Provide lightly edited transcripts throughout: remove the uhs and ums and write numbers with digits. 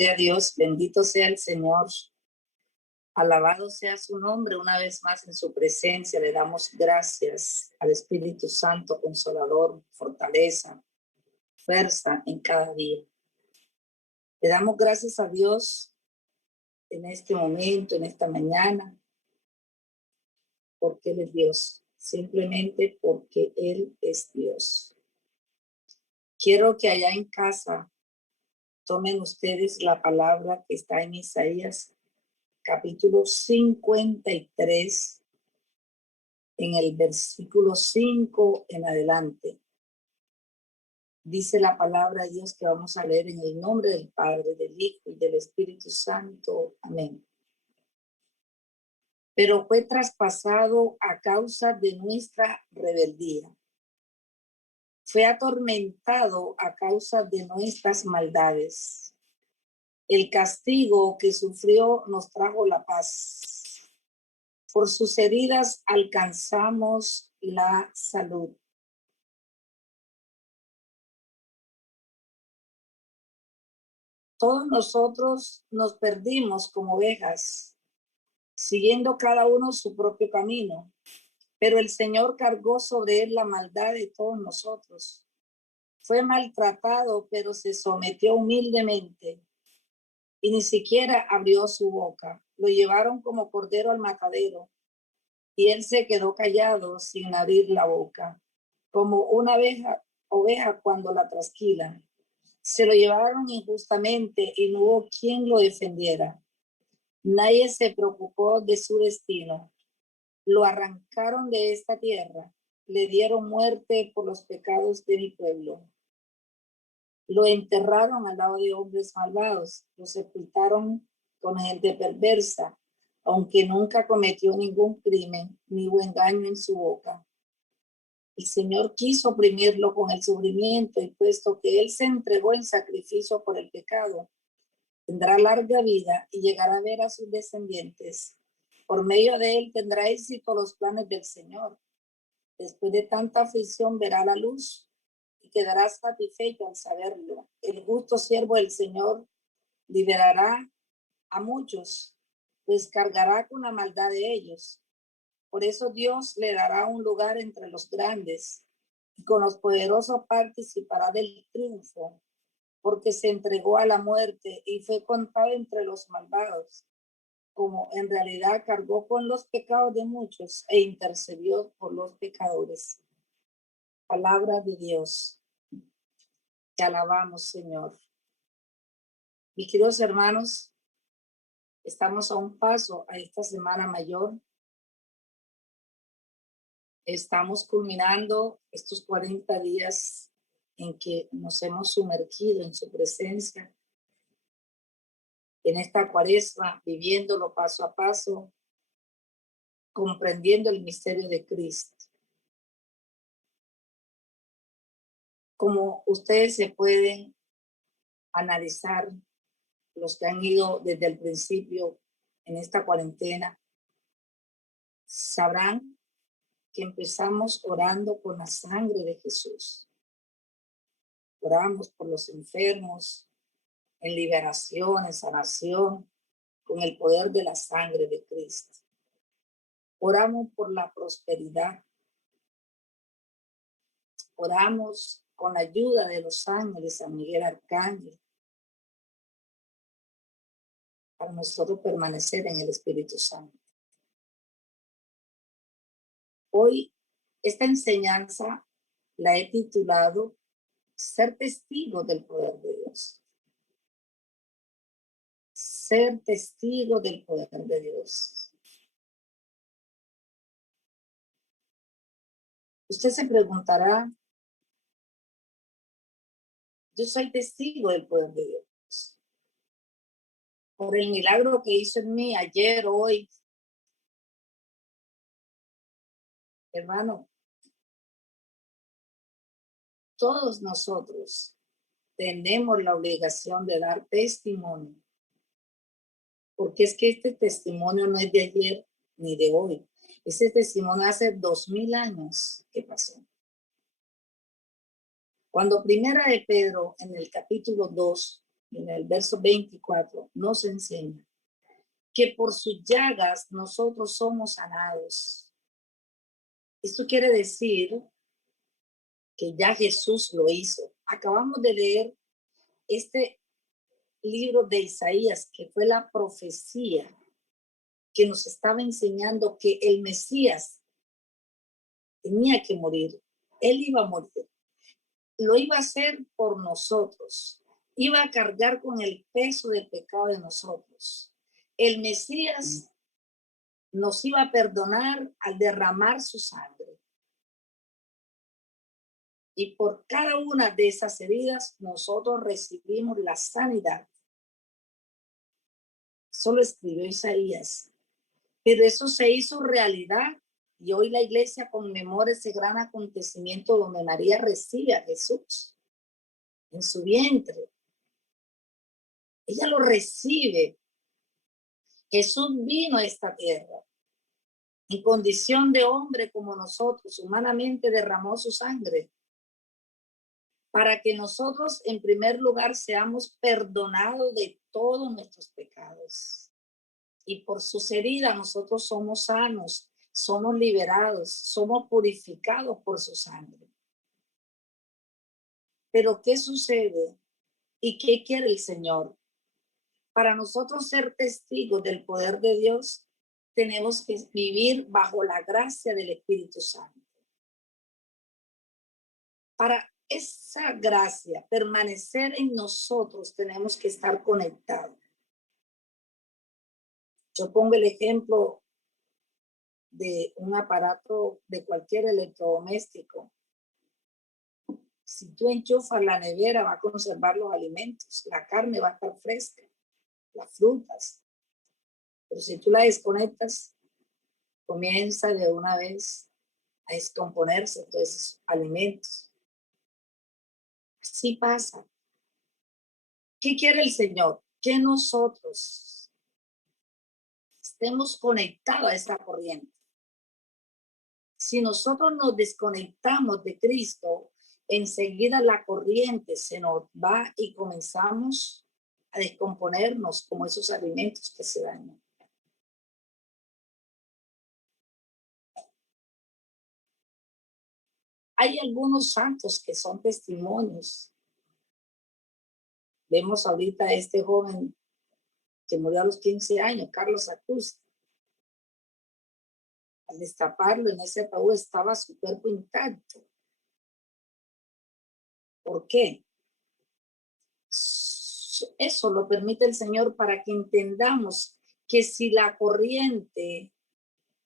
Gloria a Dios, bendito sea el Señor, alabado sea su nombre. Una vez más en su presencia le damos gracias al Espíritu Santo, consolador, fortaleza, fuerza en cada día. Le damos gracias a Dios en este momento, en esta mañana, porque Él es Dios, simplemente porque Él es Dios. Quiero que allá en casa tomen ustedes la palabra que está en Isaías, capítulo 53, en el versículo 5 en adelante. Dice la palabra de Dios que vamos a leer en el nombre del Padre, del Hijo y del Espíritu Santo. Amén. Pero fue traspasado a causa de nuestra rebeldía. Fue atormentado a causa de nuestras maldades. El castigo que sufrió nos trajo la paz. Por sus heridas alcanzamos la salud. Todos nosotros nos perdimos como ovejas, siguiendo cada uno su propio camino, pero el Señor cargó sobre él la maldad de todos nosotros. Fue maltratado, pero se sometió humildemente y ni siquiera abrió su boca. Lo llevaron como cordero al matadero y él se quedó callado sin abrir la boca, como una oveja cuando la trasquilan. Se lo llevaron injustamente y no hubo quien lo defendiera. Nadie se preocupó de su destino. Lo arrancaron de esta tierra. Le dieron muerte por los pecados de mi pueblo. Lo enterraron al lado de hombres malvados. Lo sepultaron con gente perversa, aunque nunca cometió ningún crimen ni hubo engaño en su boca. El Señor quiso oprimirlo con el sufrimiento y puesto que Él se entregó en sacrificio por el pecado, tendrá larga vida y llegará a ver a sus descendientes. Por medio de Él tendrá éxito los planes del Señor. Después de tanta aflicción verá la luz y quedará satisfecho al saberlo. El justo siervo del Señor liberará a muchos, pues cargará con la maldad de ellos. Por eso Dios le dará un lugar entre los grandes y con los poderosos participará del triunfo, porque se entregó a la muerte y fue contado entre los malvados, como en realidad cargó con los pecados de muchos e intercedió por los pecadores. Palabra de Dios. Te alabamos, Señor. Mis queridos hermanos, estamos a un paso a esta Semana Mayor. Estamos culminando estos 40 días en que nos hemos sumergido en su presencia, en esta cuaresma, viviéndolo paso a paso, comprendiendo el misterio de Cristo. Como ustedes se pueden analizar, los que han ido desde el principio en esta cuarentena, sabrán que empezamos orando con la sangre de Jesús. Oramos por los enfermos, en liberación, en sanación, con el poder de la sangre de Cristo. Oramos por la prosperidad. Oramos con la ayuda de los ángeles, San Miguel Arcángel, para nosotros permanecer en el Espíritu Santo. Hoy esta enseñanza la he titulado Ser testigo del poder de Dios. Ser testigo del poder de Dios. Usted se preguntará, yo soy testigo del poder de Dios. Por el milagro que hizo en mí ayer, hoy. Hermano, todos nosotros tenemos la obligación de dar testimonio, porque es que este testimonio no es de ayer ni de hoy. Ese testimonio hace 2000 años que pasó. Cuando Primera de Pedro, en el capítulo 2, en el verso 24, nos enseña que por sus llagas nosotros somos sanados. Esto quiere decir que ya Jesús lo hizo. Acabamos de leer este libro de Isaías, que fue la profecía que nos estaba enseñando que el Mesías tenía que morir. Él iba a morir. Lo iba a hacer por nosotros. Iba a cargar con el peso del pecado de nosotros. El Mesías nos iba a perdonar al derramar su sangre. Y por cada una de esas heridas nosotros recibimos la sanidad. Solo escribió Isaías. Pero eso se hizo realidad y hoy la iglesia conmemora ese gran acontecimiento donde María recibe a Jesús en su vientre. Ella lo recibe. Jesús vino a esta tierra en condición de hombre como nosotros, humanamente derramó su sangre para que nosotros en primer lugar seamos perdonados de todos nuestros pecados. Y por sus heridas nosotros somos sanos, somos liberados, somos purificados por su sangre. Pero ¿qué sucede y qué quiere el Señor? Para nosotros ser testigos del poder de Dios, tenemos que vivir bajo la gracia del Espíritu Santo. Para esa gracia permanecer en nosotros, tenemos que estar conectados. Yo pongo el ejemplo de un aparato de cualquier electrodoméstico. Si tú enchufas la nevera, va a conservar los alimentos, la carne va a estar fresca, las frutas. Pero si tú la desconectas, comienza de una vez a descomponerse todos esos alimentos. Así pasa. ¿Qué quiere el Señor? Que nosotros estemos conectados a esa corriente. Si nosotros nos desconectamos de Cristo, enseguida la corriente se nos va y comenzamos a descomponernos como esos alimentos que se dañan. Hay algunos santos que son testimonios. Vemos ahorita a este joven que murió a los 15 años, Carlos Acuña. Al destaparlo en ese ataúd estaba su cuerpo intacto. ¿Por qué? Eso lo permite el Señor para que entendamos que si la corriente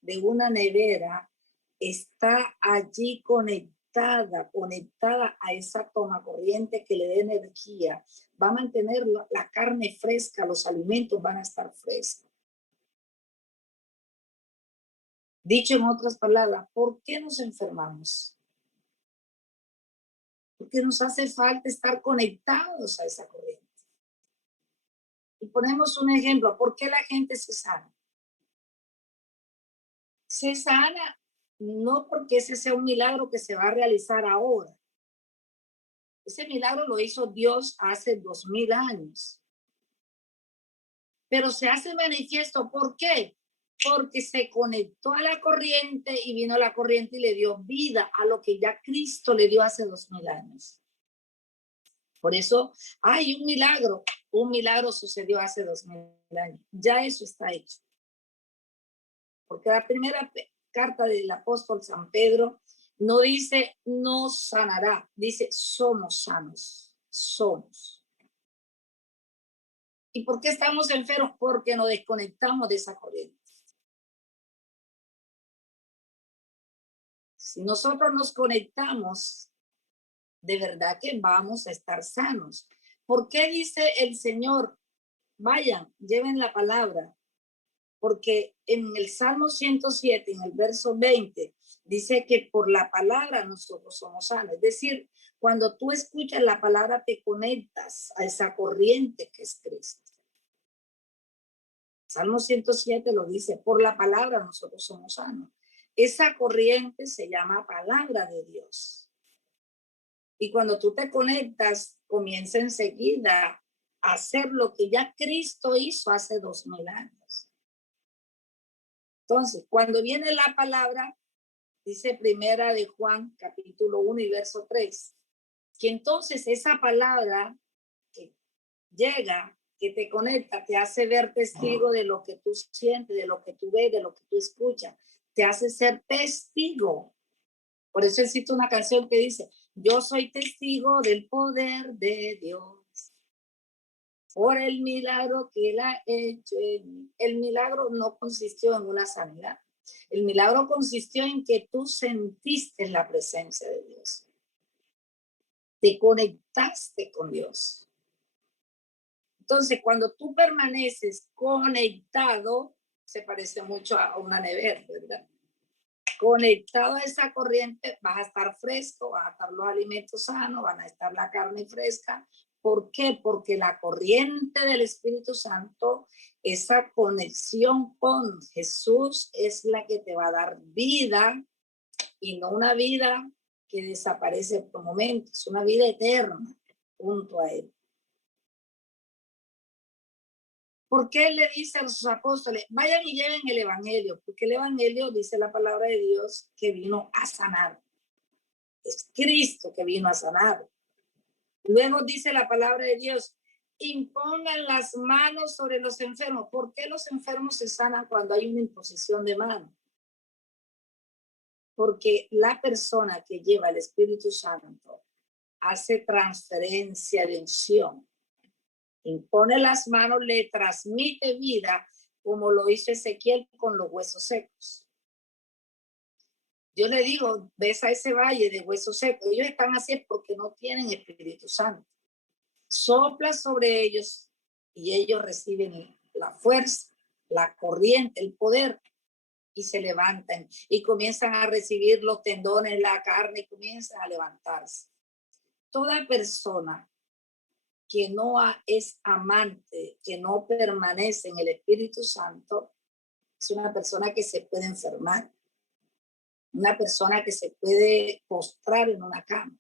de una nevera está allí conectada a esa toma corriente que le dé energía, va a mantener la carne fresca, los alimentos van a estar frescos. Dicho en otras palabras, ¿por qué nos enfermamos? Porque nos hace falta estar conectados a esa corriente. Y ponemos un ejemplo, ¿por qué la gente se sana? Se sana no porque ese sea un milagro que se va a realizar ahora. Ese milagro lo hizo Dios hace 2000 años. Pero se hace manifiesto, ¿por qué? Porque se conectó a la corriente y vino la corriente y le dio vida a lo que ya Cristo le dio hace 2000 años. Por eso hay un milagro sucedió hace 2000 años. Ya eso está hecho. Porque la primera carta del apóstol San Pedro no dice nos sanará, dice somos sanos, somos. ¿Y por qué estamos enfermos? Porque nos desconectamos de esa corriente. Si nosotros nos conectamos, de verdad que vamos a estar sanos. ¿Por qué dice el Señor? Vayan, lleven la palabra. Porque en el Salmo 107, en el verso 20, dice que por la palabra nosotros somos sanos. Es decir, cuando tú escuchas la palabra te conectas a esa corriente que es Cristo. Salmo 107 lo dice, por la palabra nosotros somos sanos. Esa corriente se llama palabra de Dios. Y cuando tú te conectas, comienza enseguida hacer lo que ya Cristo hizo hace 2000 años. Entonces, cuando viene la palabra, dice primera de Juan, capítulo 1 y verso 3, que entonces esa palabra que llega, que te conecta, te hace ver testigo de lo que tú sientes, de lo que tú ves, de lo que tú escuchas, te hace ser testigo. Por eso existe una canción que dice, yo soy testigo del poder de Dios, por el milagro que él ha hecho en mí. El milagro no consistió en una sanidad. El milagro consistió en que tú sentiste la presencia de Dios. Te conectaste con Dios. Entonces, cuando tú permaneces conectado, se parece mucho a una nevera, ¿verdad? Conectado a esa corriente, vas a estar fresco, vas a estar los alimentos sanos, van a estar la carne fresca. ¿Por qué? Porque la corriente del Espíritu Santo, esa conexión con Jesús es la que te va a dar vida y no una vida que desaparece por momentos, una vida eterna junto a Él. ¿Por qué le dice a sus apóstoles, vayan y lleven el evangelio? Porque el evangelio, dice la palabra de Dios, que vino a sanar. Es Cristo que vino a sanar. Luego dice la palabra de Dios, impongan las manos sobre los enfermos. ¿Por qué los enfermos se sanan cuando hay una imposición de mano? Porque la persona que lleva el Espíritu Santo hace transferencia de unción. Impone las manos, le transmite vida, como lo hizo Ezequiel con los huesos secos. Yo le digo, ves a ese valle de huesos secos, ellos están así porque no tienen Espíritu Santo. Sopla sobre ellos y ellos reciben la fuerza, la corriente, el poder y se levantan y comienzan a recibir los tendones, la carne y comienzan a levantarse. Toda persona que no es amante, que no permanece en el Espíritu Santo, es una persona que se puede enfermar, una persona que se puede postrar en una cama,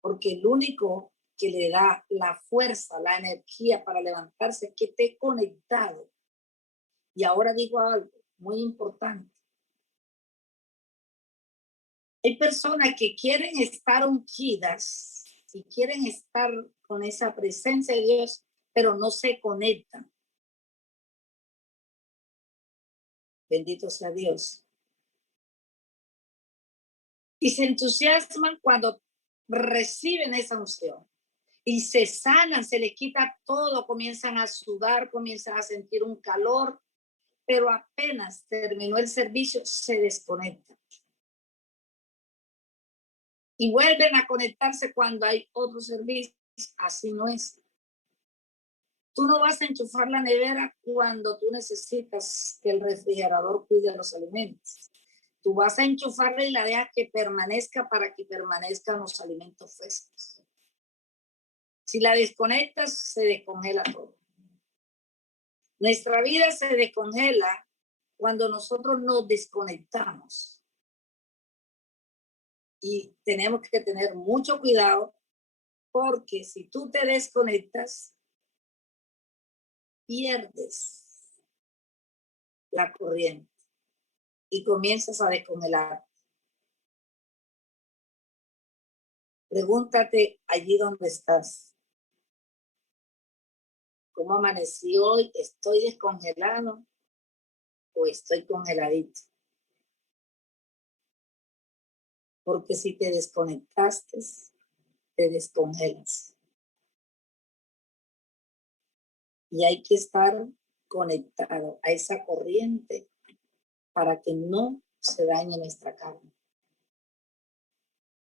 porque el único que le da la fuerza, la energía para levantarse es que esté conectado. Y ahora digo algo muy importante. Hay personas que quieren estar ungidas y quieren estar con esa presencia de Dios, pero no se conectan. Bendito sea Dios. Y se entusiasman cuando reciben esa unción. Y se sanan, se les quita todo, comienzan a sudar, comienzan a sentir un calor, pero apenas terminó el servicio, se desconectan. Y vuelven a conectarse cuando hay otro servicio. Así no es. Tú no vas a enchufar la nevera cuando tú necesitas que el refrigerador cuide los alimentos. Tú vas a enchufarla y la dejas que permanezca para que permanezcan los alimentos frescos. Si la desconectas, se descongela todo. Nuestra vida se descongela cuando nosotros nos desconectamos. Y tenemos que tener mucho cuidado porque si tú te desconectas, pierdes la corriente y comienzas a descongelar. Pregúntate allí donde estás. ¿Cómo amanecí hoy? ¿Estoy descongelado o estoy congeladito? Porque si te desconectaste, te descongelas. Y hay que estar conectado a esa corriente para que no se dañe nuestra carne,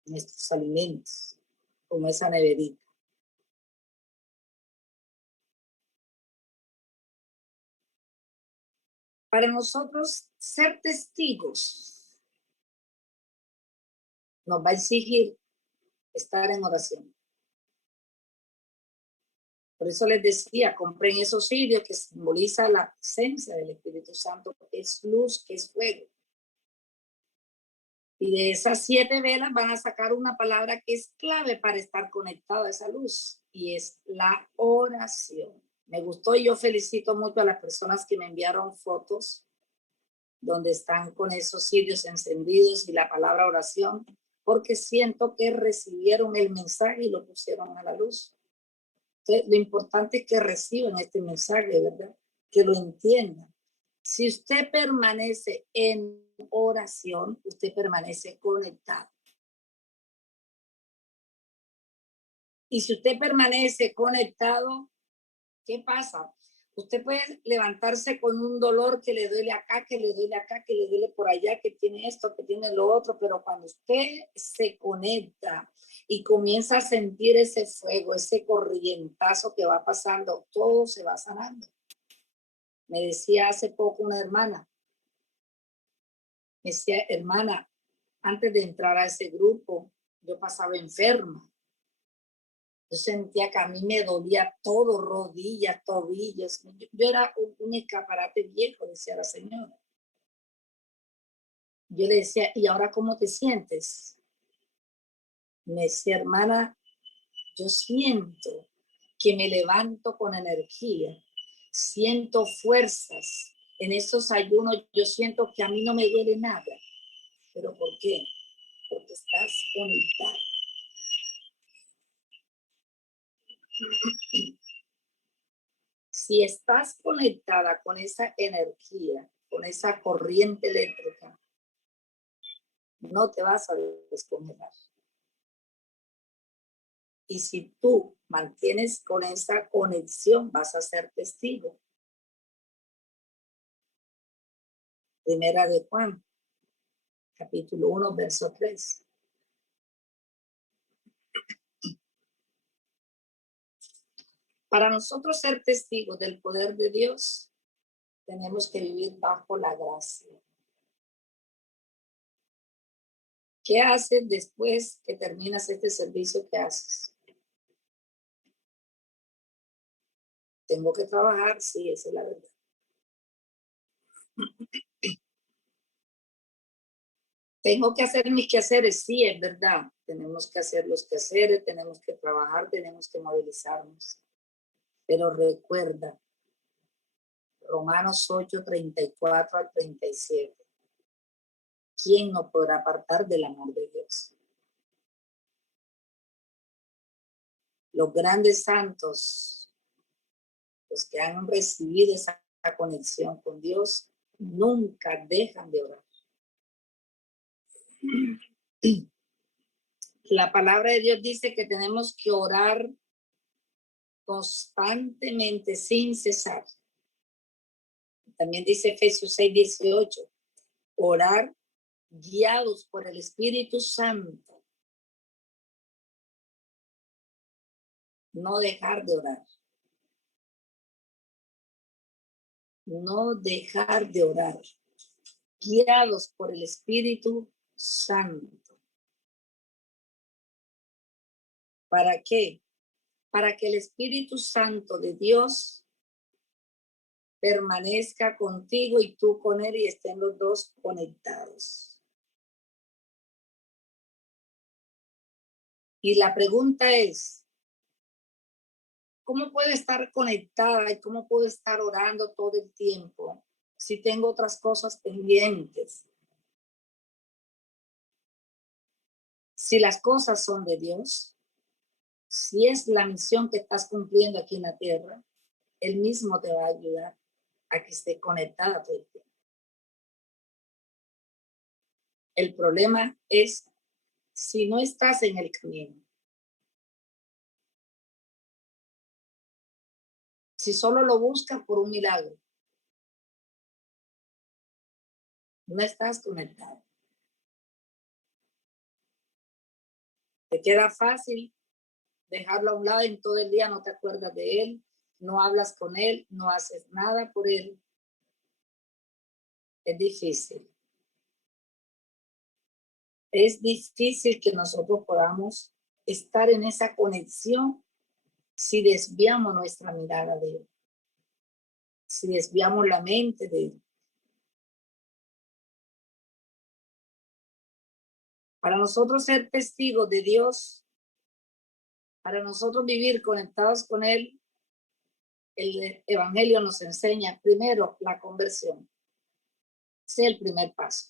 nuestros alimentos, como esa neverita. Para nosotros ser testigos nos va a exigir estar en oración. Por eso les decía, compren esos cirios que simboliza la presencia del Espíritu Santo, que es luz, que es fuego. Y de esas 7 velas van a sacar una palabra que es clave para estar conectado a esa luz. y es la oración. Me gustó y yo felicito mucho a las personas que me enviaron fotos donde están con esos cirios encendidos y la palabra oración, porque siento que recibieron el mensaje y lo pusieron a la luz. Entonces, lo importante es que reciban este mensaje, ¿verdad? Que lo entiendan. Si usted permanece en oración, usted permanece conectado. Y si usted permanece conectado, ¿qué pasa? Usted puede levantarse con un dolor que le duele acá, que le duele acá, que le duele por allá, que tiene esto, que tiene lo otro, pero cuando usted se conecta y comienza a sentir ese fuego, ese corrientazo que va pasando, todo se va sanando. Me decía hace poco una hermana, me decía, hermana, antes de entrar a ese grupo, yo pasaba enferma. Yo sentía que a mí me dolía todo, rodillas, tobillos. Yo era un escaparate viejo, decía la señora. Yo le decía, ¿y ahora cómo te sientes? Me decía, hermana, yo siento que me levanto con energía, siento fuerzas. En esos ayunos yo siento que a mí no me duele nada. ¿Pero por qué? Porque estás conectada. Si estás conectada con esa energía, con esa corriente eléctrica, no te vas a descongelar. Y si tú mantienes con esa conexión, vas a ser testigo. Primera de Juan, capítulo 1, verso 3. Para nosotros ser testigos del poder de Dios, tenemos que vivir bajo la gracia. ¿Qué haces después que terminas este servicio? ¿Qué haces? Tengo que trabajar, sí, esa es la verdad. Tengo que hacer mis quehaceres, sí, es verdad. Tenemos que hacer los quehaceres, tenemos que trabajar, tenemos que movilizarnos. Pero recuerda, Romanos 8, 34 al 37. ¿Quién nos podrá apartar del amor de Dios? Los grandes santos, los que han recibido esa conexión con Dios, nunca dejan de orar. La palabra de Dios dice que tenemos que orar constantemente sin cesar. También dice Efesios 6, 18, orar guiados por el Espíritu Santo. No dejar de orar. No dejar de orar. Guiados por el Espíritu Santo. ¿Para qué? Para que el Espíritu Santo de Dios permanezca contigo y tú con él y estén los dos conectados. Y la pregunta es, ¿cómo puedo estar conectada y cómo puedo estar orando todo el tiempo si tengo otras cosas pendientes? Si las cosas son de Dios, si es la misión que estás cumpliendo aquí en la tierra, Él mismo te va a ayudar a que esté conectada todo el tiempo. El problema es si no estás en el camino. Si solo lo buscas por un milagro, no estás conectado. Te queda fácil dejarlo a un lado y en todo el día no te acuerdas de él, no hablas con él, no haces nada por él. Es difícil. Es difícil que nosotros podamos estar en esa conexión si desviamos nuestra mirada de él, si desviamos la mente de él. Para nosotros ser testigos de Dios, Para nosotros vivir conectados con Él, el Evangelio nos enseña primero la conversión. Ese es el primer paso.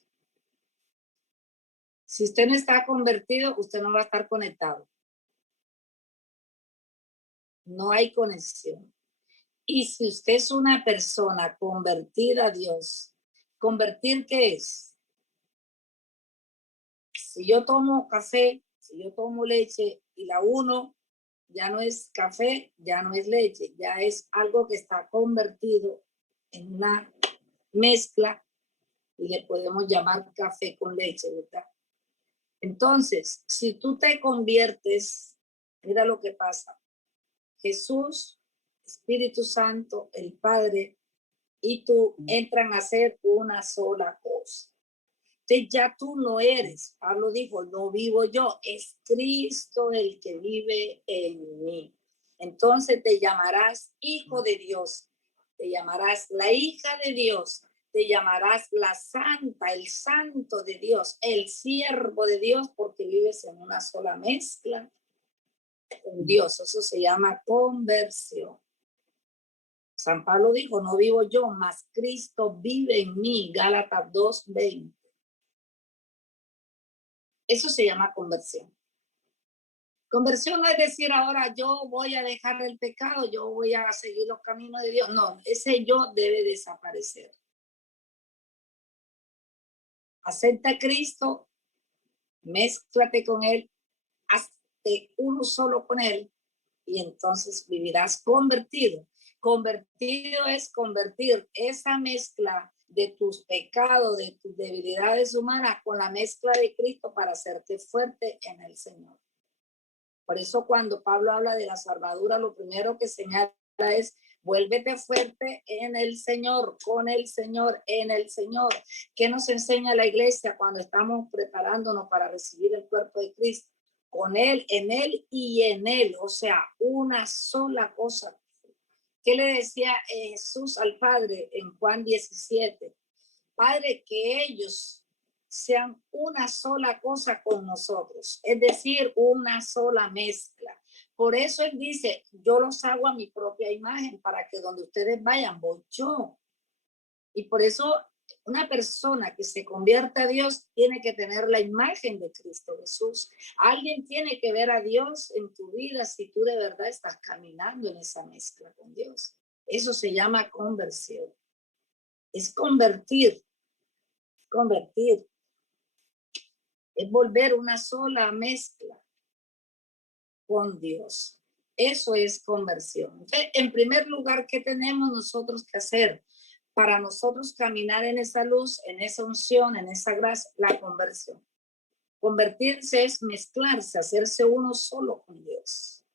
Si usted no está convertido, usted no va a estar conectado. No hay conexión. Y si usted es una persona convertida a Dios, ¿convertir qué es? Si yo tomo café, si yo tomo leche y la uno, ya no es café, ya no es leche, ya es algo que está convertido en una mezcla y le podemos llamar café con leche, ¿verdad? Entonces, si tú te conviertes, mira lo que pasa. Jesús, Espíritu Santo, el Padre y tú entran a ser una sola cosa. Entonces ya tú no eres, Pablo dijo, no vivo yo, es Cristo el que vive en mí. Entonces te llamarás hijo de Dios, te llamarás la hija de Dios, te llamarás la santa, el santo de Dios, el siervo de Dios, porque vives en una sola mezcla con Dios. Eso se llama conversión. San Pablo dijo, no vivo yo, mas Cristo vive en mí. Gálatas 2:20. Eso se llama conversión. Conversión no es decir ahora yo voy a dejar el pecado, yo voy a seguir los caminos de Dios. No, ese yo debe desaparecer. Acepta a Cristo, mézclate con Él, hazte uno solo con Él y entonces vivirás convertido. Convertido es convertir esa mezcla de tus pecados, de tus debilidades humanas con la mezcla de Cristo para hacerte fuerte en el Señor. Por eso cuando Pablo habla de la salvadura, lo primero que señala es vuélvete fuerte en el Señor, con el Señor, en el Señor. ¿Qué nos enseña la iglesia cuando estamos preparándonos para recibir el cuerpo de Cristo? Con Él, en Él y en Él. O sea, una sola cosa. ¿Qué le decía Jesús al Padre en Juan 17? Padre, que ellos sean una sola cosa con nosotros, es decir, una sola mezcla. Por eso Él dice, yo los hago a mi propia imagen para que donde ustedes vayan, voy yo. Y por eso una persona que se convierte a Dios tiene que tener la imagen de Cristo Jesús. Alguien tiene que ver a Dios en tu vida si tú de verdad estás caminando en esa mezcla con Dios. Eso se llama conversión. Es convertir, es volver una sola mezcla con Dios. Eso es conversión. Entonces, en primer lugar, ¿qué tenemos nosotros que hacer para nosotros caminar en esa luz, en esa unción, en esa gracia? La conversión. Convertirse es mezclarse, hacerse uno solo con Dios.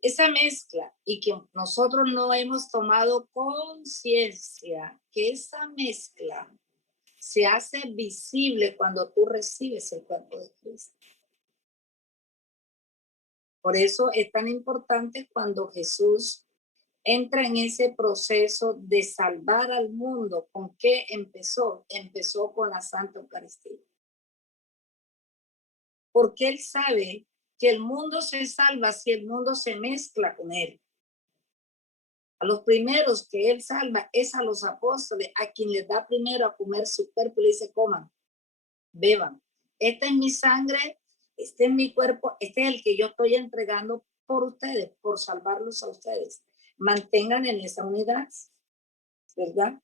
Esa mezcla y que nosotros no hemos tomado conciencia que esa mezcla se hace visible cuando tú recibes el cuerpo de Cristo. Por eso es tan importante cuando Jesús entra en ese proceso de salvar al mundo. ¿Con qué empezó? Empezó con la Santa Eucaristía. Porque Él sabe que el mundo se salva si el mundo se mezcla con Él. A los primeros que Él salva es a los apóstoles, a quien les da primero a comer su cuerpo y le dice, coman, beban. Esta es mi sangre, este es mi cuerpo, este es el que yo estoy entregando por ustedes, por salvarlos a ustedes. Mantengan en esa unidad, ¿verdad?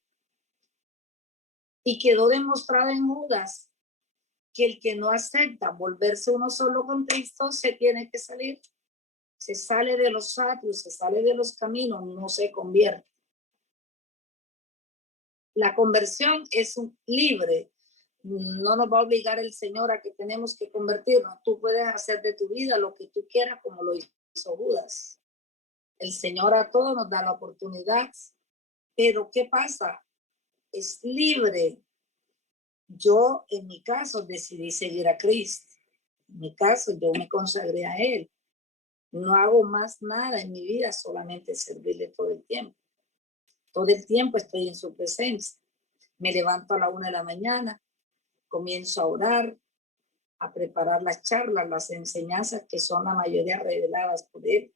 Y quedó demostrado en Judas que el que no acepta volverse uno solo con Cristo se tiene que salir. Se sale de los atrios, se sale de los caminos, no se convierte. La conversión es un libre. No nos va a obligar el Señor a que tenemos que convertirnos. Tú puedes hacer de tu vida lo que tú quieras, como lo hizo Judas. El Señor a todos nos da la oportunidad. Pero ¿qué pasa? Es libre. Yo, en mi caso, decidí seguir a Cristo. En mi caso, yo me consagré a Él. No hago más nada en mi vida, solamente servirle todo el tiempo. Todo el tiempo estoy en su presencia. Me levanto a la 1 de la mañana, comienzo a orar, a preparar las charlas, las enseñanzas que son la mayoría reveladas por él,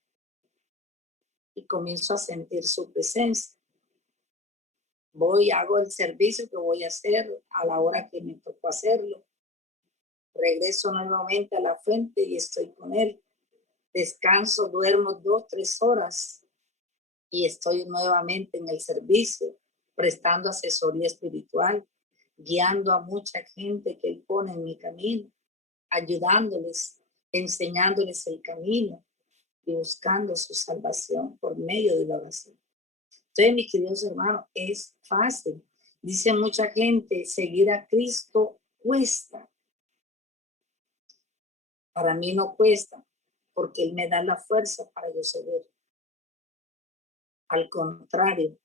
y comienzo a sentir su presencia. Voy, hago el servicio que voy a hacer a la hora que me tocó hacerlo. Regreso nuevamente a la fuente y estoy con él. Descanso, duermo 2, 3 horas y estoy nuevamente en el servicio, prestando asesoría espiritual, guiando a mucha gente que él pone en mi camino, ayudándoles, enseñándoles el camino y buscando su salvación por medio de la oración. Entonces, mis queridos hermanos, es fácil. Dice mucha gente, seguir a Cristo cuesta. Para mí no cuesta, porque Él me da la fuerza para yo seguir. Al contrario,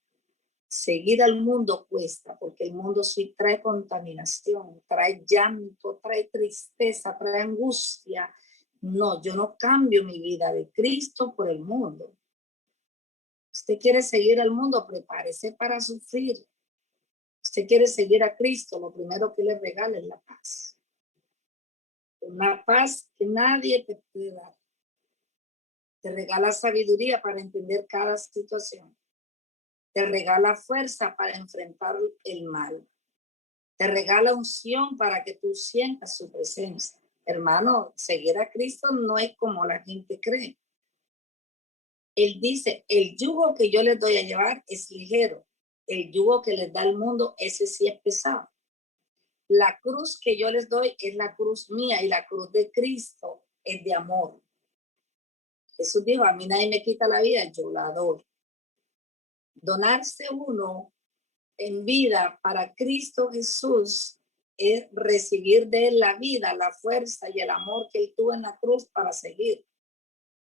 seguir al mundo cuesta, porque el mundo sí trae contaminación, trae llanto, trae tristeza, trae angustia. No, yo no cambio mi vida de Cristo por el mundo. Usted quiere seguir al mundo, prepárese para sufrir. Usted quiere seguir a Cristo, lo primero que le regala es la paz. Una paz que nadie te puede dar. Te regala sabiduría para entender cada situación. Te regala fuerza para enfrentar el mal. Te regala unción para que tú sientas su presencia. Hermano, seguir a Cristo no es como la gente cree. Él dice, el yugo que yo les doy a llevar es ligero. El yugo que les da el mundo, ese sí es pesado. La cruz que yo les doy es la cruz mía y la cruz de Cristo es de amor. Jesús dijo, a mí nadie me quita la vida, yo la doy. Donarse uno en vida para Cristo Jesús es recibir de él la vida, la fuerza y el amor que él tuvo en la cruz para seguir.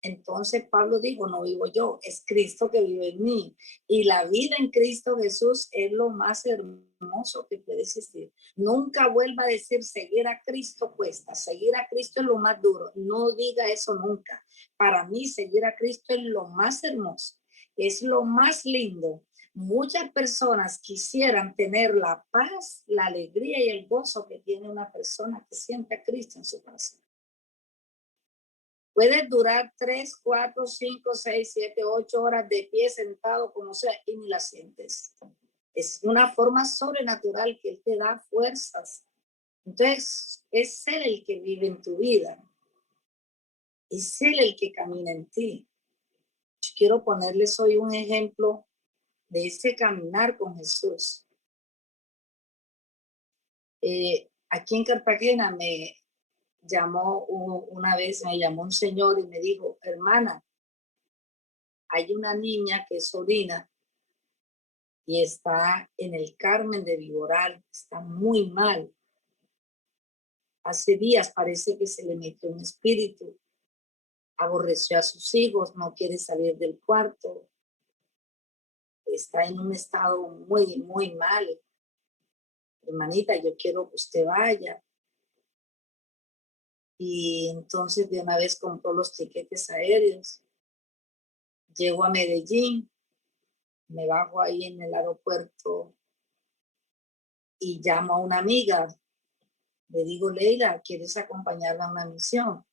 Entonces Pablo dijo, no vivo yo, es Cristo que vive en mí. Y la vida en Cristo Jesús es lo más hermoso que puede existir. Nunca vuelva a decir seguir a Cristo cuesta, seguir a Cristo es lo más duro. No diga eso nunca. Para mí seguir a Cristo es lo más hermoso, es lo más lindo. Muchas personas quisieran tener la paz, la alegría y el gozo que tiene una persona que siente a Cristo en su corazón. Puedes durar 3, 4, 5, 6, 7, 8 horas de pie sentado, como sea, y ni la sientes. Es una forma sobrenatural que Él te da fuerzas. Entonces, es Él el que vive en tu vida. Es Él el que camina en ti. Yo quiero ponerles hoy un ejemplo de ese caminar con Jesús. Aquí en Cartagena me llamó una vez, me llamó un señor y me dijo, hermana, hay una niña que es sobrina y está en el Carmen de Viboral, está muy mal. Hace días parece que se le metió un espíritu, aborreció a sus hijos, no quiere salir del cuarto, está en un estado muy, muy mal. Hermanita, yo quiero que usted vaya. Y entonces de una vez compró los tiquetes aéreos. Llego a Medellín, me bajo ahí en el aeropuerto y llamo a una amiga. Le digo, Leila, ¿quieres acompañarla a una misión?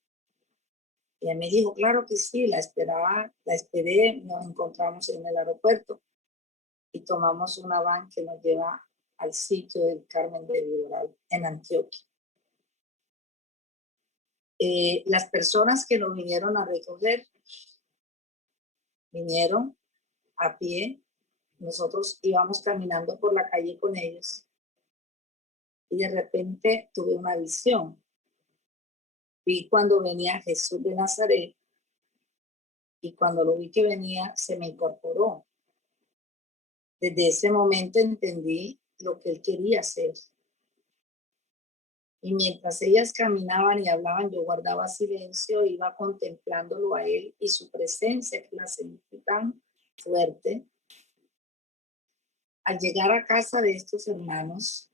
Y ella me dijo, claro que sí, la esperé, nos encontramos en el aeropuerto y tomamos una van que nos lleva al sitio del Carmen de Viboral en Antioquia. Las personas que nos vinieron a recoger vinieron a pie, nosotros íbamos caminando por la calle con ellos y de repente tuve una visión. Vi cuando venía Jesús de Nazaret y cuando lo vi que venía se me incorporó. Desde ese momento entendí lo que él quería hacer. Y mientras ellas caminaban y hablaban, yo guardaba silencio, iba contemplándolo a él y su presencia, que la sentí tan fuerte. Al llegar a casa de estos hermanos,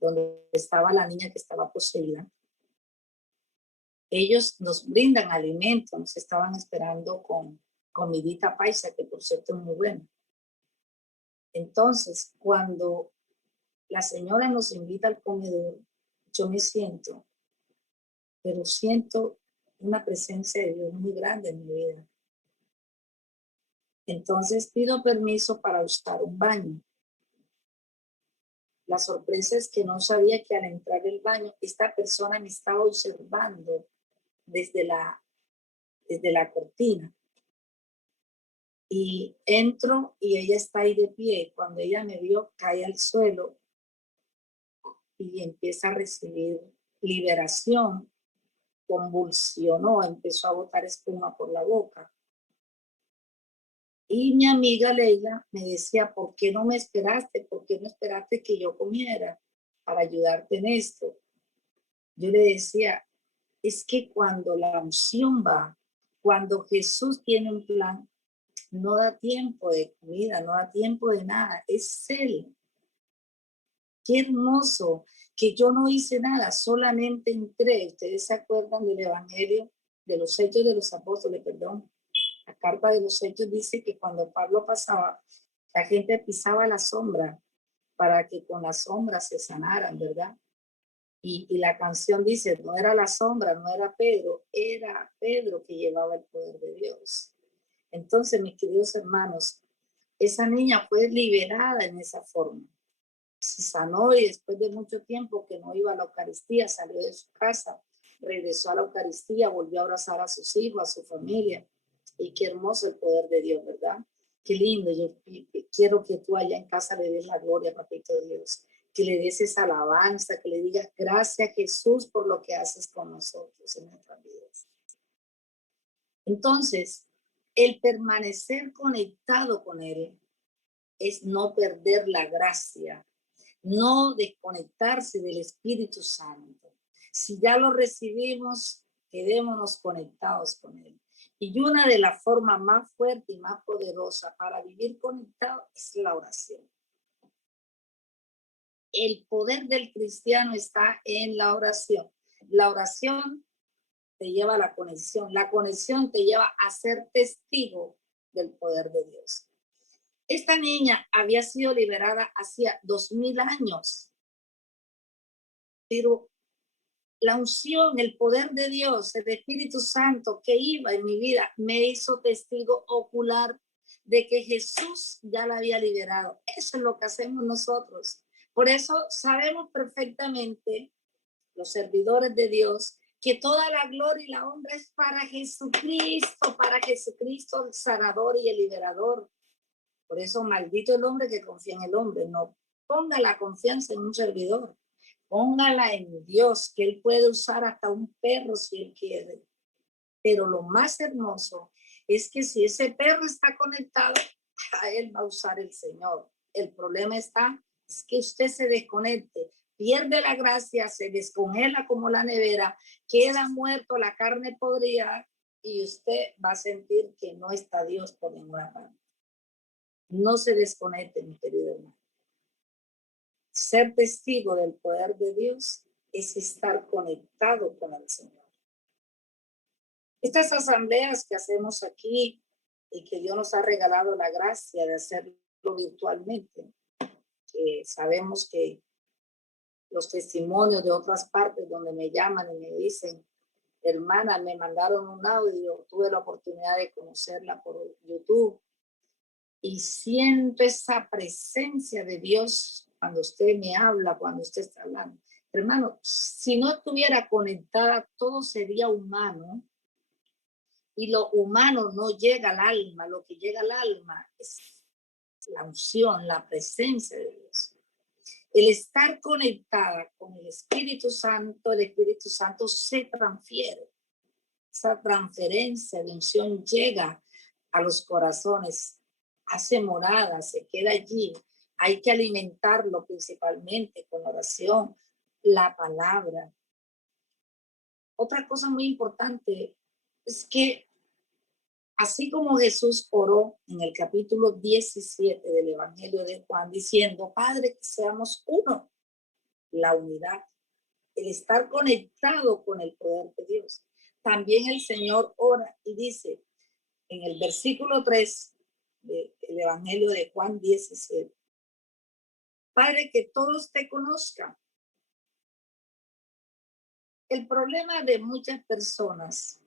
donde estaba la niña que estaba poseída, ellos nos brindan alimento, nos estaban esperando con comidita paisa, que por cierto es muy buena. Entonces, cuando la señora nos invita al comedor, yo me siento pero siento una presencia de Dios muy grande en mi vida. Entonces pido permiso para usar un baño. La sorpresa es que no sabía que al entrar al baño, esta persona me estaba observando desde la cortina. Y entro y ella está ahí de pie. Cuando ella me vio, cae al suelo y empieza a recibir liberación, convulsionó, empezó a botar espuma por la boca. Y mi amiga Leila me decía, ¿por qué no me esperaste? ¿Por qué no esperaste que yo comiera para ayudarte en esto? Yo le decía, es que cuando la unción va, cuando Jesús tiene un plan, no da tiempo de comida, no da tiempo de nada, es Él. Qué hermoso que yo no hice nada, solamente entré. Ustedes se acuerdan del Evangelio, de los Hechos de los Apóstoles, perdón. La carta de los Hechos dice que cuando Pablo pasaba, la gente pisaba la sombra para que con la sombra se sanaran, ¿verdad? Y la canción dice, no era la sombra, no era Pedro que llevaba el poder de Dios. Entonces, mis queridos hermanos, esa niña fue liberada en esa forma. Se sanó y después de mucho tiempo que no iba a la Eucaristía, salió de su casa, regresó a la Eucaristía, volvió a abrazar a sus hijos, a su familia. Y qué hermoso el poder de Dios, ¿verdad? Qué lindo. Yo quiero que tú allá en casa le des la gloria, papito Dios. Que le des esa alabanza, que le digas gracias Jesús por lo que haces con nosotros en nuestras vidas. Entonces, el permanecer conectado con Él es no perder la gracia, no desconectarse del Espíritu Santo. Si ya lo recibimos, quedémonos conectados con Él. Y una de las formas más fuertes y más poderosas para vivir conectado es la oración. El poder del cristiano está en la oración. La oración te lleva a la conexión te lleva a ser testigo del poder de Dios. Esta niña había sido liberada hacía 2000 años, pero la unción, el poder de Dios, el Espíritu Santo que iba en mi vida, me hizo testigo ocular de que Jesús ya la había liberado. Eso es lo que hacemos nosotros. Por eso sabemos perfectamente, los servidores de Dios, que toda la gloria y la honra es para Jesucristo el sanador y el liberador. Por eso maldito el hombre que confía en el hombre. No ponga la confianza en un servidor. Póngala en Dios, que Él puede usar hasta un perro si Él quiere. Pero lo más hermoso es que si ese perro está conectado, a Él va a usar el Señor. El problema está, es que usted se desconecte, pierde la gracia, se descongela como la nevera, queda muerto, la carne podrida, y usted va a sentir que no está Dios por ninguna parte. No se desconecte, mi querido hermano. Ser testigo del poder de Dios es estar conectado con el Señor. Estas asambleas que hacemos aquí y que Dios nos ha regalado la gracia de hacerlo virtualmente, sabemos que los testimonios de otras partes donde me llaman y me dicen, hermana, me mandaron un audio, tuve la oportunidad de conocerla por YouTube y siento esa presencia de Dios cuando usted me habla, cuando usted está hablando. Hermano, si no estuviera conectada, todo sería humano y lo humano no llega al alma. Lo que llega al alma es la unción, la presencia de Dios. El estar conectada con el Espíritu Santo se transfiere. Esa transferencia de unción llega a los corazones, hace morada, se queda allí. Hay que alimentarlo principalmente con oración, la palabra. Otra cosa muy importante es que así como Jesús oró en el capítulo 17 del Evangelio de Juan, diciendo, Padre, que seamos uno, la unidad, el estar conectado con el poder de Dios. También el Señor ora y dice en el versículo 3 del Evangelio de Juan 17, Padre, que todos te conozcan. El problema de muchas personas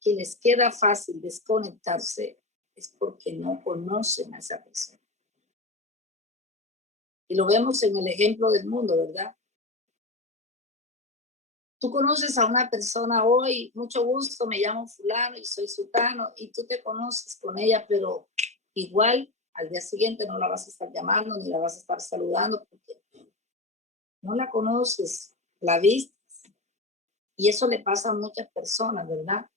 que les queda fácil desconectarse es porque no conocen a esa persona. Y lo vemos en el ejemplo del mundo, ¿verdad? Tú conoces a una persona hoy, mucho gusto, me llamo fulano y soy sultano, y tú te conoces con ella, pero igual al día siguiente no la vas a estar llamando ni la vas a estar saludando porque no la conoces, la viste. Y eso le pasa a muchas personas, ¿verdad?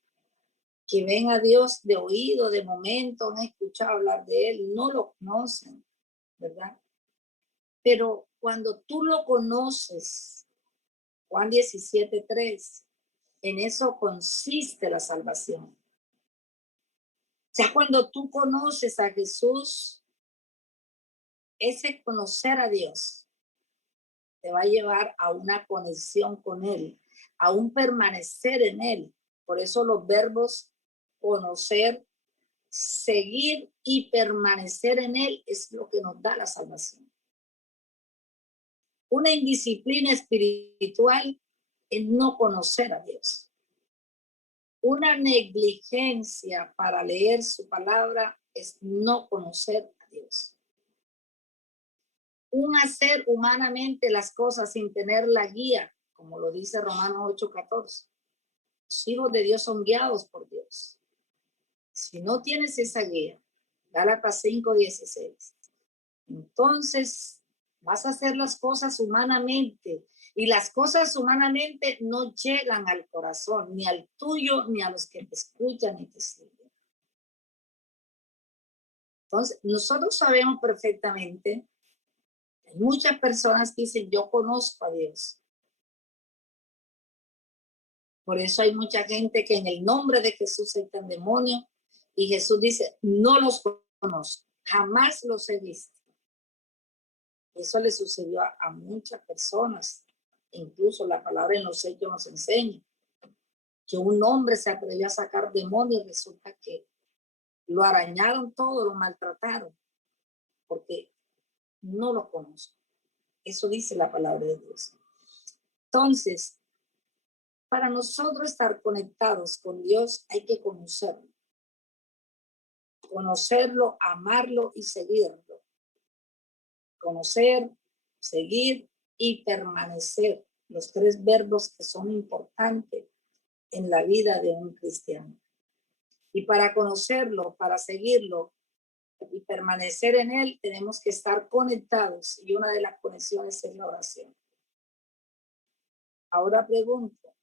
Que ven a Dios de oído, de momento, han escuchado hablar de Él, no lo conocen, ¿verdad? Pero cuando tú lo conoces, Juan 17:3, en eso consiste la salvación. Ya cuando tú conoces a Jesús, ese conocer a Dios te va a llevar a una conexión con Él, a un permanecer en Él. Por eso los verbos conocer, seguir y permanecer en Él es lo que nos da la salvación. Una indisciplina espiritual es no conocer a Dios. Una negligencia para leer su palabra es no conocer a Dios. Un hacer humanamente las cosas sin tener la guía, como lo dice Romanos 8:14. Los hijos de Dios son guiados por Dios. Si no tienes esa guía, Gálatas 5:16, entonces vas a hacer las cosas humanamente, y las cosas humanamente no llegan al corazón, ni al tuyo, ni a los que te escuchan y te siguen. Entonces, nosotros sabemos perfectamente, hay muchas personas que dicen, yo conozco a Dios. Por eso hay mucha gente que en el nombre de Jesús echan demonios, y Jesús dice, no los conozco, jamás los he visto. Eso le sucedió a muchas personas. Incluso la palabra en los hechos nos enseña que un hombre se atrevió a sacar demonios y resulta que lo arañaron todo, lo maltrataron, porque no lo conozco. Eso dice la palabra de Dios. Entonces, para nosotros estar conectados con Dios hay que conocerlo. Conocerlo, amarlo y seguirlo. Conocer, seguir y permanecer. Los tres verbos que son importantes en la vida de un cristiano. Y para conocerlo, para seguirlo y permanecer en él, tenemos que estar conectados. Y una de las conexiones es la oración. Ahora pregunto,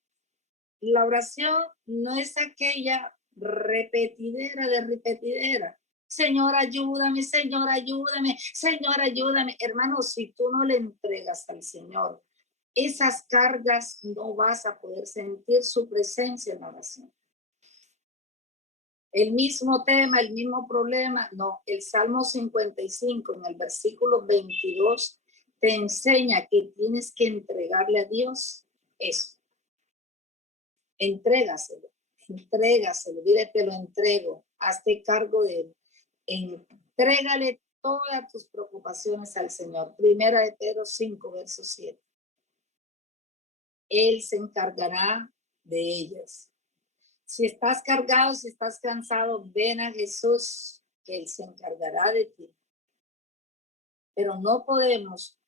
la oración no es aquella repetidera de repetidera. Señor, ayúdame, Señor, ayúdame, Señor, ayúdame. Hermano, si tú no le entregas al Señor esas cargas, no vas a poder sentir su presencia en la oración. El mismo tema, el mismo problema, no. El Salmo 55, en el versículo 22, te enseña que tienes que entregarle a Dios eso. Entrégaselo, entrégaselo, dile, te lo entrego, hazte cargo de él. Entrégale todas tus preocupaciones al Señor. Primera de Pedro 5, verso 7. Él se encargará de ellas. Si estás cargado, si estás cansado, ven a Jesús, que Él se encargará de ti. Pero no podemos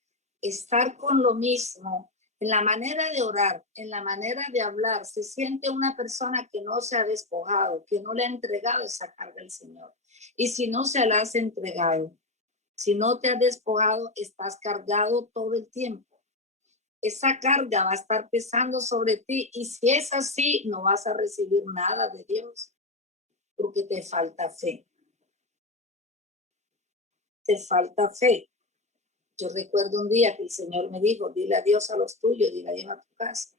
estar con lo mismo en la manera de orar, en la manera de hablar. Se siente una persona que no se ha despojado, que no le ha entregado esa carga al Señor. Y si no se la has entregado, si no te has despojado, estás cargado todo el tiempo. Esa carga va a estar pesando sobre ti, y si es así, no vas a recibir nada de Dios, porque te falta fe. Te falta fe. Yo recuerdo un día que el Señor me dijo, dile adiós a los tuyos, dile adiós a tu casa.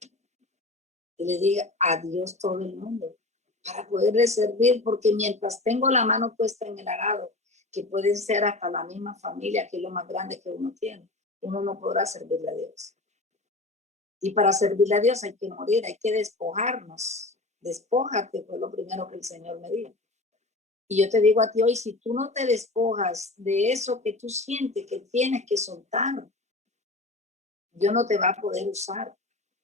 Y le diga adiós todo el mundo, para poderle servir, porque mientras tengo la mano puesta en el arado, que pueden ser hasta la misma familia, que es lo más grande que uno tiene, uno no podrá servirle a Dios. Y para servirle a Dios hay que morir, hay que despojarnos. Despójate, fue lo primero que el Señor me dijo. Y yo te digo a ti hoy, si tú no te despojas de eso que tú sientes que tienes que soltar, Dios no te va a poder usar.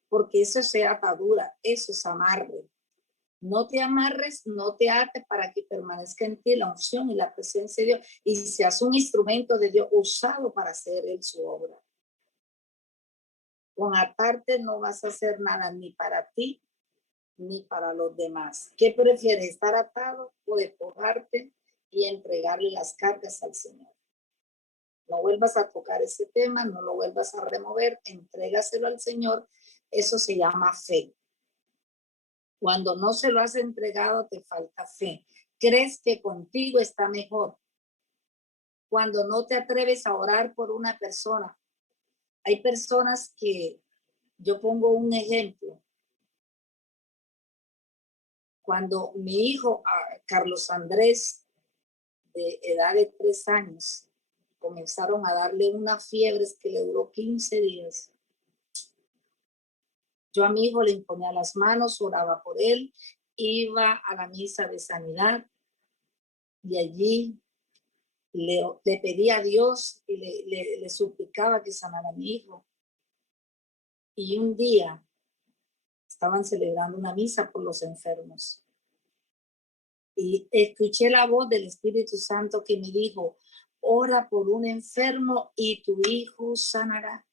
porque eso es atadura, eso es amarre. No te amarres, no te ates para que permanezca en ti la unción y la presencia de Dios y seas un instrumento de Dios usado para hacer él su obra. Con atarte no vas a hacer nada ni para ti ni para los demás. ¿Qué prefieres, estar atado o despojarte y entregarle las cargas al Señor? No vuelvas a tocar ese tema, no lo vuelvas a remover, entrégaselo al Señor. Eso se llama fe. Cuando no se lo has entregado, te falta fe. Crees que contigo está mejor. Cuando no te atreves a orar por una persona. Hay personas que, yo pongo un ejemplo. Cuando mi hijo, Carlos Andrés, de edad de 3 años, comenzaron a darle una fiebre que le duró 15 días. Yo a mi hijo le imponía las manos, oraba por él, iba a la misa de sanidad y allí le pedía a Dios y le suplicaba que sanara a mi hijo. Y un día estaban celebrando una misa por los enfermos. Y escuché la voz del Espíritu Santo que me dijo, ora por un enfermo y tu hijo sanará.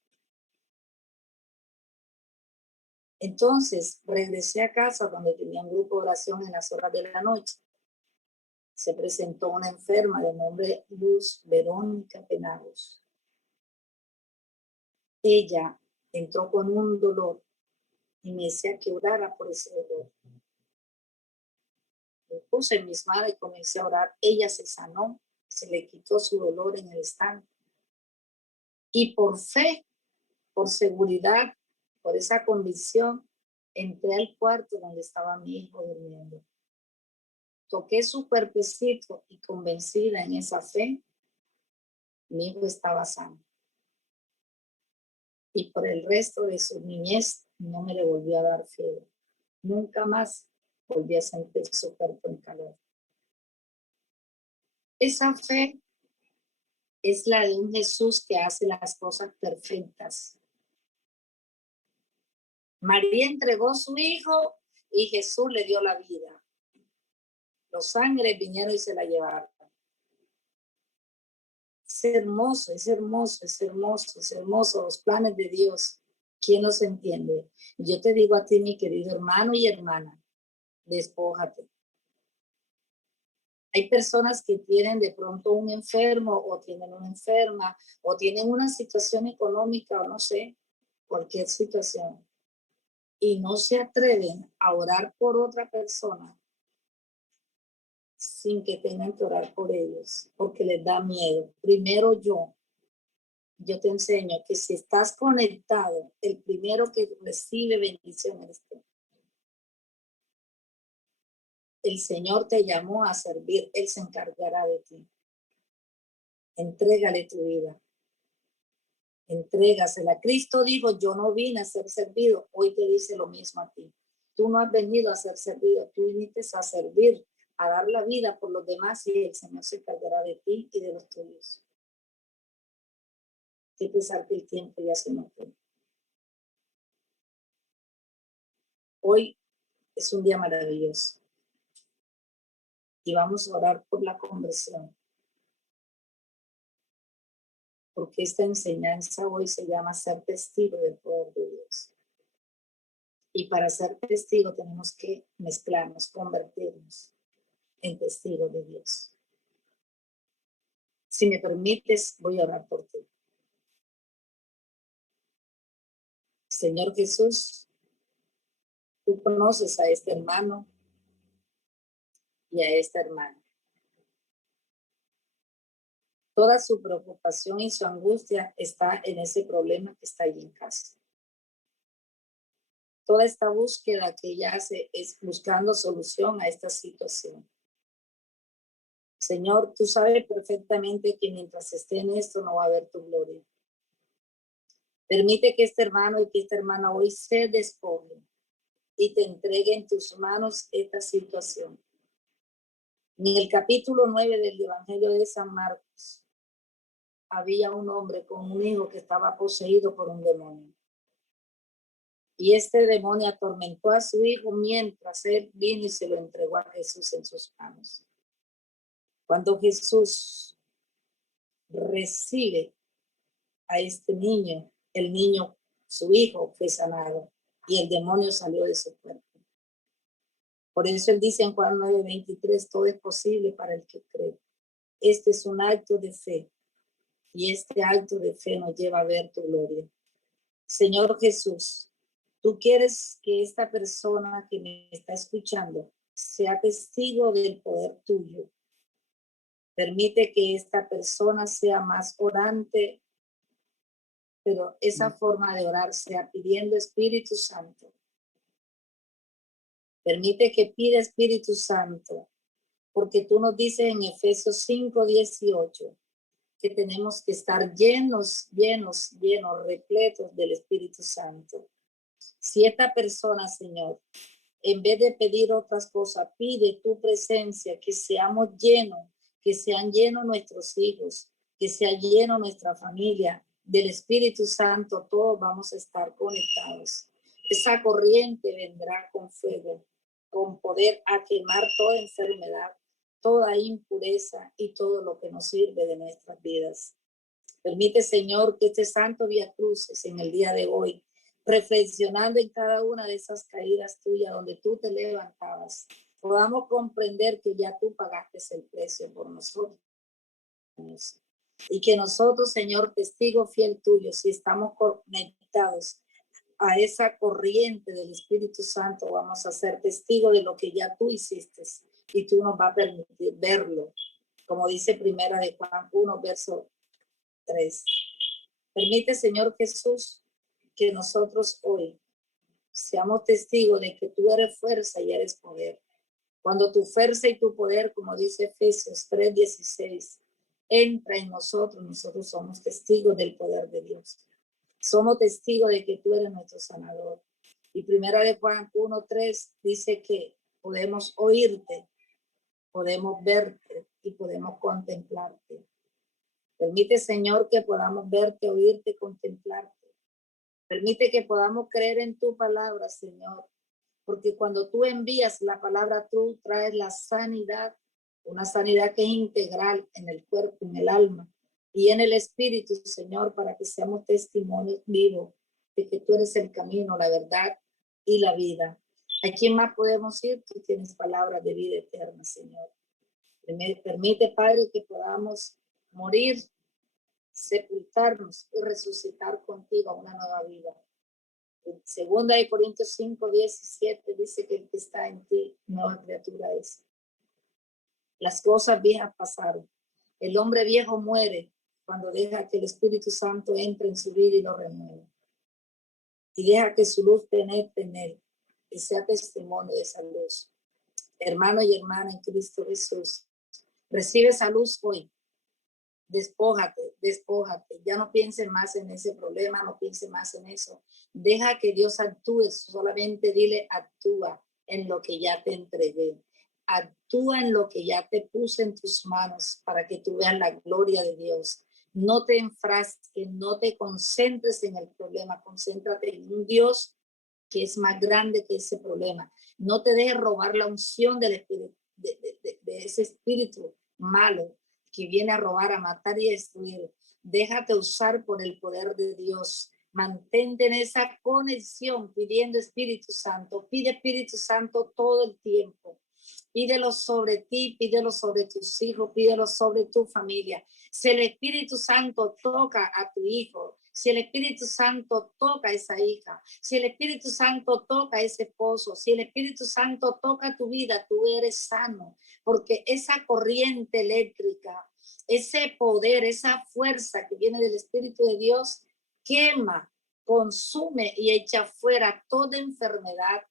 Entonces regresé a casa donde tenía un grupo de oración en las horas de la noche. Se presentó una enferma de nombre Luz Verónica Penagos. Ella entró con un dolor y me decía que orara por ese dolor. Me puse en mis manos y comencé a orar. Ella se sanó, se le quitó su dolor en el instante. Y por fe, por seguridad, por esa convicción, entré al cuarto donde estaba mi hijo durmiendo. Toqué su cuerpecito y convencida en esa fe, mi hijo estaba sano. Y por el resto de su niñez no me le volvió a dar fiebre. Nunca más volví a sentir su cuerpo en calor. Esa fe es la de un Jesús que hace las cosas perfectas. María entregó su hijo y Jesús le dio la vida. Los ángeles vinieron y se la llevaron. Es hermoso, es hermoso, es hermoso, es hermoso los planes de Dios. ¿Quién los entiende? Yo te digo a ti, mi querido hermano y hermana, despójate. Hay personas que tienen de pronto un enfermo o tienen una enferma o tienen una situación económica o no sé, cualquier situación y no se atreven a orar por otra persona sin que tengan que orar por ellos porque les da miedo. Primero yo te enseño que si estás conectado, el primero que recibe bendición eres tú. El Señor te llamó a servir, Él se encargará de ti. Entrégale tu vida. Entrégasela. Cristo dijo, yo no vine a ser servido. Hoy te dice lo mismo a ti. Tú no has venido a ser servido, tú viniste a servir, a dar la vida por los demás y el Señor se encargará de ti y de los tuyos. Qué pesar que el tiempo ya se nos fue. Hoy es un día maravilloso y vamos a orar por la conversión. Porque esta enseñanza hoy se llama ser testigo del poder de Dios. Y para ser testigo tenemos que mezclarnos, convertirnos en testigos de Dios. Si me permites, voy a orar por ti. Señor Jesús, tú conoces a este hermano y a esta hermana. Toda su preocupación y su angustia está en ese problema que está ahí en casa. Toda esta búsqueda que ella hace es buscando solución a esta situación. Señor, tú sabes perfectamente que mientras esté en esto no va a haber tu gloria. Permite que este hermano y que esta hermana hoy se despojen y te entregue en tus manos esta situación. En el capítulo 9 del Evangelio de San Marcos, había un hombre con un hijo que estaba poseído por un demonio. Y este demonio atormentó a su hijo mientras él vino y se lo entregó a Jesús en sus manos. Cuando Jesús recibe a este niño, el niño, su hijo, fue sanado y el demonio salió de su cuerpo. Por eso él dice en Juan 9:23, todo es posible para el que cree. Este es un acto de fe y este acto de fe nos lleva a ver tu gloria. Señor Jesús, tú quieres que esta persona que me está escuchando sea testigo del poder tuyo. Permite que esta persona sea más orante, pero esa forma de orar sea pidiendo Espíritu Santo. Permite que pida Espíritu Santo, porque tú nos dices en Efesios 5:18 que tenemos que estar llenos, repletos del Espíritu Santo. Si esta persona, Señor, en vez de pedir otras cosas, pide tu presencia, que seamos llenos, que sean llenos nuestros hijos, que sea lleno nuestra familia del Espíritu Santo, todos vamos a estar conectados. Esa corriente vendrá con fuego, con poder a quemar toda enfermedad, toda impureza y todo lo que nos sirve de nuestras vidas. Permite, Señor, que este santo Vía Crucis en el día de hoy, reflexionando en cada una de esas caídas tuyas donde tú te levantabas, podamos comprender que ya tú pagaste el precio por nosotros. Y que nosotros, Señor, testigo fiel tuyo, si estamos conectados a esa corriente del Espíritu Santo, vamos a ser testigos de lo que ya tú hiciste y tú nos vas a permitir verlo. Como dice Primera de Juan 1, verso 3. Permite, Señor Jesús, que nosotros hoy seamos testigos de que tú eres fuerza y eres poder. Cuando tu fuerza y tu poder, como dice Efesios 3:16, entra en nosotros, nosotros somos testigos del poder de Dios. Somos testigos de que tú eres nuestro sanador. Y Primera de Juan 1:3 dice que podemos oírte, podemos verte y podemos contemplarte. Permite, Señor, que podamos verte, oírte, contemplarte. Permite que podamos creer en tu palabra, Señor, porque cuando tú envías la palabra, tú traes la sanidad, una sanidad que es integral en el cuerpo, en el alma y en el espíritu, Señor, para que seamos testimonios vivos de que tú eres el camino, la verdad y la vida. ¿A quién más podemos ir? Tú tienes palabras de vida eterna, Señor. Permite, Padre, que podamos morir, sepultarnos y resucitar contigo a una nueva vida. En 2 Corintios 5:17 dice que el que está en ti, nueva criatura es. Las cosas viejas pasaron. El hombre viejo muere cuando deja que el Espíritu Santo entre en su vida y lo renueve. Y deja que su luz penetre en él y sea testimonio de esa luz. Hermano y hermana en Cristo Jesús, recibe esa luz hoy. Despójate, ya no pienses más en ese problema, no pienses más en eso. Deja que Dios actúe, solamente dile actúa en lo que ya te entregué. Actúa en lo que ya te puse en tus manos para que tú veas la gloria de Dios. No te enfrasques, no te concentres en el problema, concéntrate en un Dios que es más grande que ese problema. No te dejes robar la unción del espíritu, de ese espíritu malo que viene a robar, a matar y a destruir. Déjate usar por el poder de Dios. Mantente en esa conexión pidiendo Espíritu Santo. Pide Espíritu Santo todo el tiempo. Pídelo sobre ti, pídelo sobre tus hijos, pídelo sobre tu familia. Si el Espíritu Santo toca a tu hijo, si el Espíritu Santo toca a esa hija, si el Espíritu Santo toca a ese esposo, si el Espíritu Santo toca tu vida, tú eres sano, porque esa corriente eléctrica, ese poder, esa fuerza que viene del Espíritu de Dios, quema, consume y echa fuera toda enfermedad,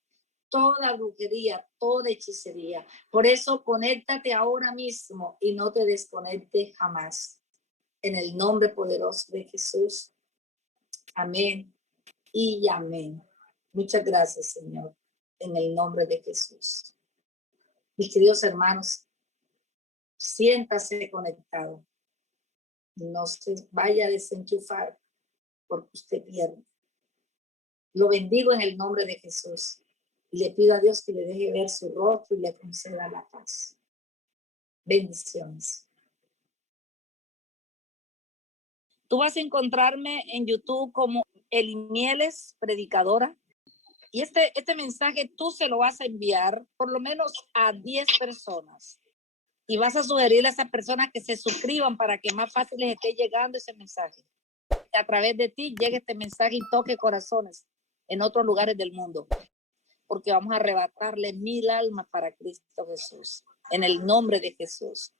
toda brujería, toda hechicería. Por eso conéctate ahora mismo y no te desconectes jamás. En el nombre poderoso de Jesús. Amén y amén. Muchas gracias, Señor, en el nombre de Jesús. Mis queridos hermanos, siéntase conectado. No se vaya a desenchufar porque usted pierde. Lo bendigo en el nombre de Jesús. Y le pido a Dios que le deje ver su rostro y le conceda la paz. Bendiciones. Tú vas a encontrarme en YouTube como Elimieles Predicadora. Y este mensaje tú se lo vas a enviar por lo menos a 10 personas. Y vas a sugerirle a esas personas que se suscriban para que más fácil les esté llegando ese mensaje. Que a través de ti llegue este mensaje y toque corazones en otros lugares del mundo. Porque vamos a arrebatarle 1000 almas para Cristo Jesús. En el nombre de Jesús.